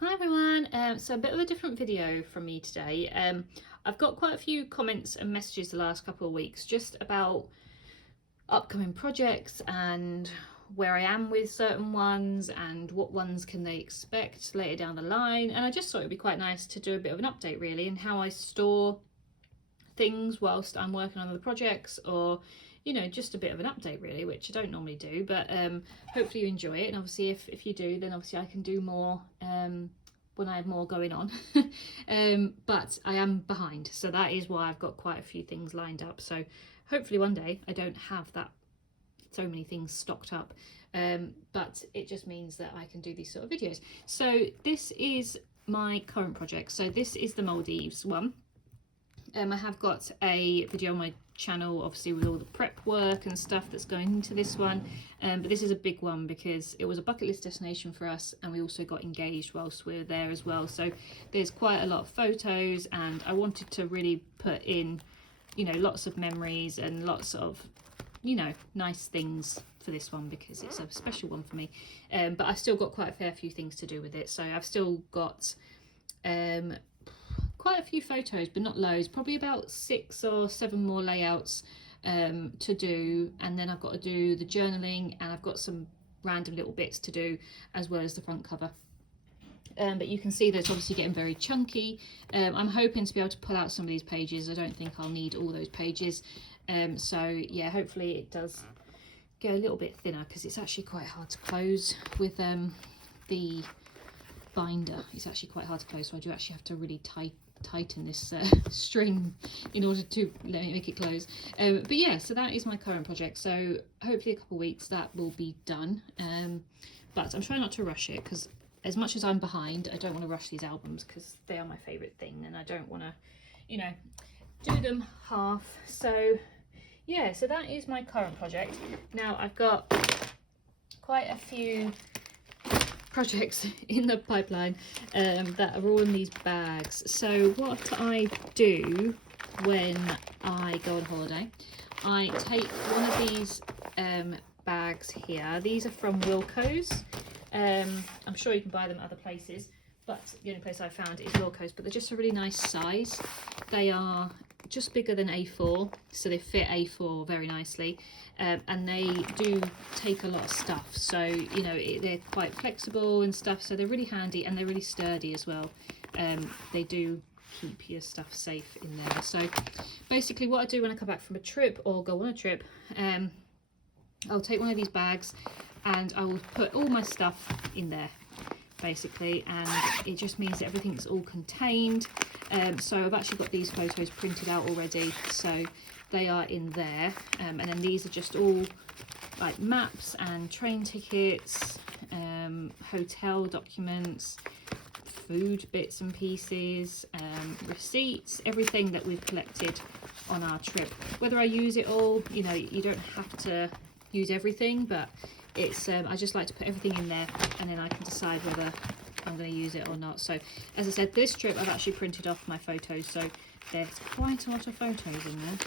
Hi everyone, so a bit of a different video from me today. I've got quite a few comments and messages the last couple of weeks just about upcoming projects and where I am with certain ones and what ones can they expect later down the line, and I just thought it'd be quite nice to do a bit of an update really and how I store things whilst I'm working on other projects, or just a bit of an update really, which I don't normally do, but hopefully you enjoy it. And obviously if you do, then obviously I can do more when I have more going on. But I am behind, so that is why I've got quite a few things lined up. So hopefully one day I don't have that so many things stocked up, but it just means that I can do these sort of videos. So this is my current project. So this is the Maldives one. I have got a video on my channel, obviously, with all the prep work and stuff that's going into this one, but this is a big one because it was a bucket list destination for us, and we also got engaged whilst we were there as well. So there's quite a lot of photos, and I wanted to really put in, lots of memories and lots of, nice things for this one because it's a special one for me. But I've still got quite a fair few things to do with it. So I've still got quite a few photos, but not loads, probably about 6 or 7 more layouts to do, and then I've got to do the journaling, and I've got some random little bits to do as well as the front cover. But you can see that it's obviously getting very chunky. I'm hoping to be able to pull out some of these pages. I don't think I'll need all those pages, so yeah, hopefully it does go a little bit thinner because it's actually quite hard to close with the binder. It's actually quite hard to close, so I do actually have to really tighten this string in order to make it close. But yeah, so that is my current project. So hopefully a couple of weeks that will be done, but I'm trying not to rush it because as much as I'm behind, I don't want to rush these albums because they are my favourite thing, and I don't want to do them half. So yeah, so that is my current project. Now I've got quite a few projects in the pipeline that are all in these bags. So what I do when I go on holiday, I take one of these bags here. These are from Wilko's. I'm sure you can buy them other places, but the only place I found is Wilko's, but they're just a really nice size. They are just bigger than A4, so they fit A4 very nicely, and they do take a lot of stuff, so they're quite flexible and stuff, so they're really handy, and they're really sturdy as well. They do keep your stuff safe in there. So basically what I do when I come back from a trip or go on a trip, I'll take one of these bags and I will put all my stuff in there basically, and it just means that everything's all contained. So I've actually got these photos printed out already, so they are in there, and then these are just all like maps and train tickets, hotel documents, food bits and pieces, receipts, everything that we've collected on our trip. Whether I use it all, you don't have to use everything, but it's I just like to put everything in there, and then I can decide whether I'm going to use it or not. So as I said, this trip I've actually printed off my photos, so there's quite a lot of photos in there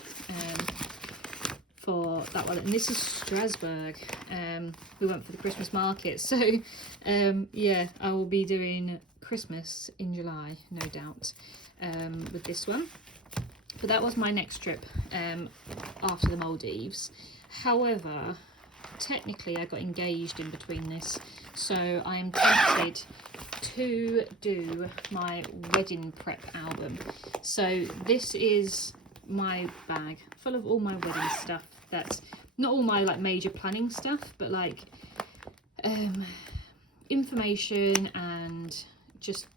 for that one. And this is Strasbourg. We went for the Christmas market, so yeah, I will be doing Christmas in July, no doubt, with this one. But that was my next trip after the Maldives. However, technically I got engaged in between this, so I'm tempted to do my wedding prep album. So this is my bag full of all my wedding stuff. That's not all my major planning stuff, but information and just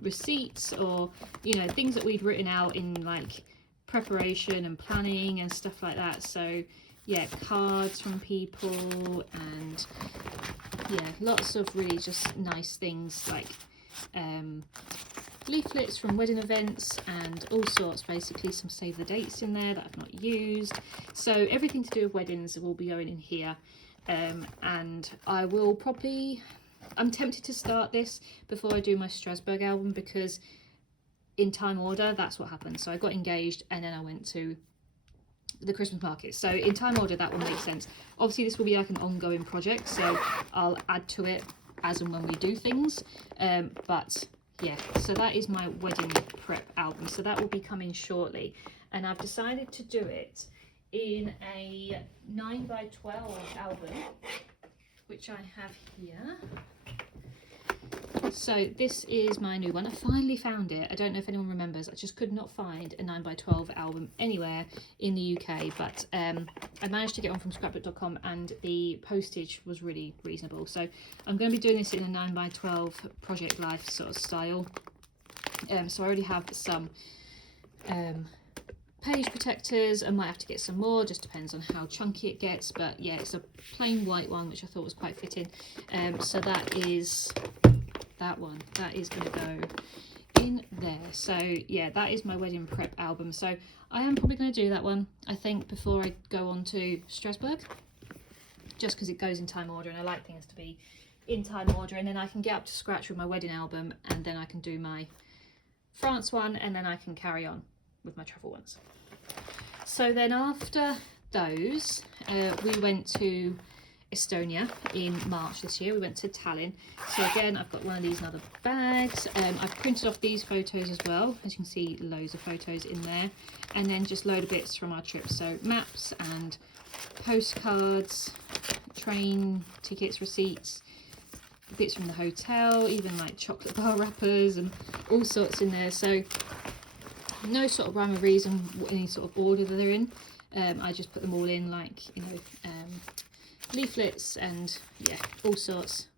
receipts, or things that we'd written out in preparation and planning and stuff like that. So yeah, cards from people, and yeah, lots of really just nice things like leaflets from wedding events and all sorts, basically some save the dates in there that I've not used. So everything to do with weddings will be going in here, and I will probably, I'm tempted to start this before I do my Strasbourg album, because in time order that's what happened. So I got engaged and then I went to the Christmas market, so in time order that will make sense. Obviously this will be an ongoing project, so I'll add to it as and when we do things. But yeah, so that is my wedding prep album. So that will be coming shortly. And I've decided to do it in a 9x12 album, which I have here. So this is my new one. I finally found it. I don't know if anyone remembers. I just could not find a 9x12 album anywhere in the UK, but I managed to get one from scrapbook.com and the postage was really reasonable. So I'm going to be doing this in a 9x12 Project Life sort of style. So I already have some page protectors. I might have to get some more, just depends on how chunky it gets, but yeah, it's a plain white one which I thought was quite fitting. So that is that one, that is going to go in there. So yeah, that is my wedding prep album. So I am probably going to do that one, I think, before I go on to Strasbourg, just because it goes in time order and I like things to be in time order, and then I can get up to scratch with my wedding album, and then I can do my France one, and then I can carry on with my travel ones. So then after those, we went to Estonia in March this year. We went to Tallinn. So again, I've got one of these in other bags. I've printed off these photos as well. As you can see, loads of photos in there. And then just load of bits from our trip. So maps and postcards, train tickets, receipts, bits from the hotel, even like chocolate bar wrappers and all sorts in there. So no sort of rhyme or reason any sort of order that they're in. I just put them all in, like, you know, leaflets and yeah, all sorts.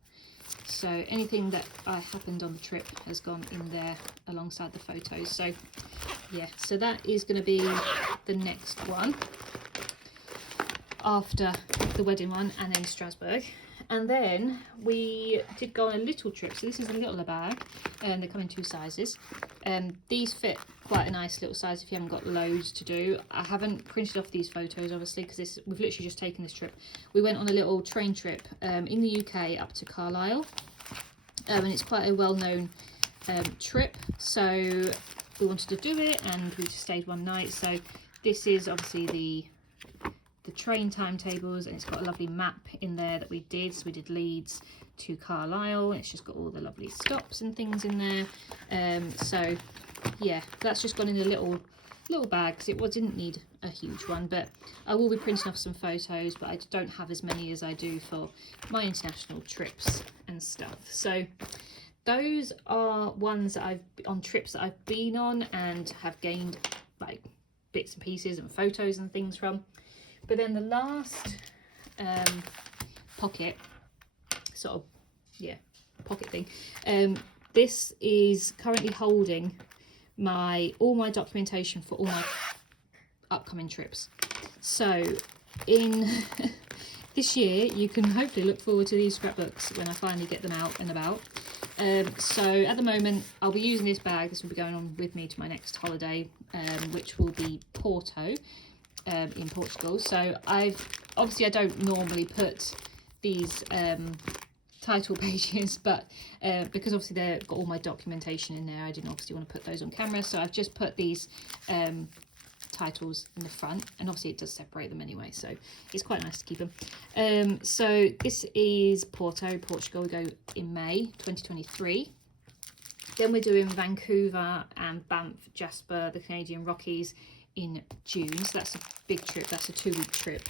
So anything that happened on the trip has gone in there alongside the photos. So yeah, so that is going to be the next one after the wedding one, and then Strasbourg. And then we did go on a little trip. So this is a littler bag, and they come in 2 sizes. These fit quite a nice little size if you haven't got loads to do. I haven't printed off these photos, obviously, because we've literally just taken this trip. We went on a little train trip in the UK up to Carlisle, and it's quite a well-known trip. So we wanted to do it, and we just stayed one night. So this is obviously the train timetables, and it's got a lovely map in there that we did. So we did Leeds to Carlisle, and it's just got all the lovely stops and things in there. So yeah, that's just gone in a little bag because it didn't need a huge one, but I will be printing off some photos, but I don't have as many as I do for my international trips and stuff. So those are ones that on trips that I've been on and have gained like bits and pieces and photos and things from. But then the last pocket, sort of, yeah, pocket thing, this is currently holding all my documentation for all my upcoming trips. So in this year, you can hopefully look forward to these scrapbooks when I finally get them out and about. So at the moment, I'll be using this bag. This will be going on with me to my next holiday, which will be Porto. In Portugal. So I don't normally put these title pages, but because obviously they've got all my documentation in there, I didn't obviously want to put those on camera, so I've just put these titles in the front, and obviously it does separate them anyway, so it's quite nice to keep them. So this is Porto, Portugal. We go in May 2023. Then we're doing Vancouver and Banff, Jasper, the Canadian Rockies in June. So that's a big trip. That's a 2-week trip.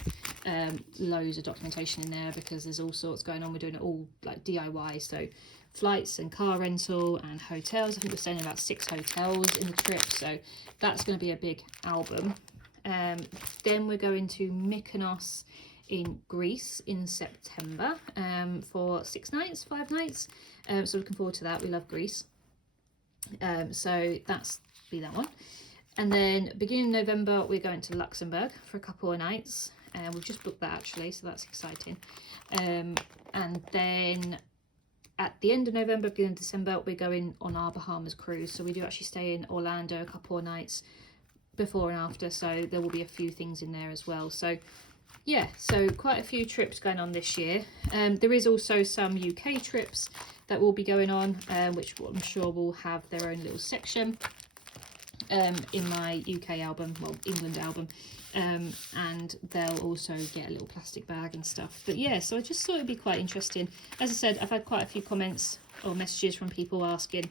Loads of documentation in there because there's all sorts going on. We're doing it all like DIY, so flights and car rental and hotels. I think we're staying in about 6 hotels in the trip, so that's going to be a big album. Then we're going to Mykonos in Greece in September for 5 nights. So looking forward to that. We love Greece. So that's be that one. And then beginning of November, we're going to Luxembourg for a couple of nights. We've just booked that actually, so that's exciting. And then at the end of November, beginning of December, we're going on our Bahamas cruise. So we do actually stay in Orlando a couple of nights before and after. So there will be a few things in there as well. So yeah, so quite a few trips going on this year. There is also some UK trips that will be going on, which I'm sure will have their own little section. in my UK album, well, England album, and they'll also get a little plastic bag and stuff. But yeah, so I just thought it'd be quite interesting. As I said, I've had quite a few comments or messages from people asking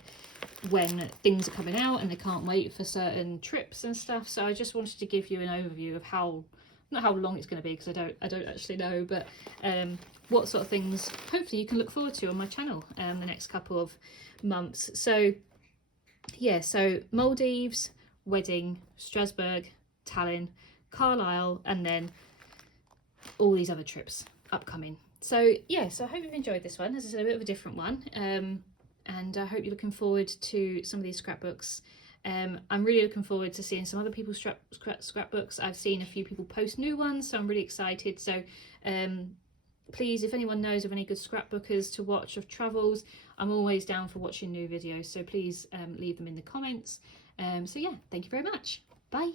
when things are coming out and they can't wait for certain trips and stuff. So I just wanted to give you an overview of how, not how long it's going to be, because I don't actually know, but what sort of things hopefully you can look forward to on my channel the next couple of months. So yeah, so Maldives, wedding, Strasbourg, Tallinn, Carlisle, and then all these other trips upcoming. So yeah, so I hope you've enjoyed this one. As I said, a bit of a different one, and I hope you're looking forward to some of these scrapbooks. I'm really looking forward to seeing some other people's scrapbooks. I've seen a few people post new ones, so I'm really excited. So please, if anyone knows of any good scrapbookers to watch of travels, I'm always down for watching new videos, so please leave them in the comments. So yeah, thank you very much. Bye.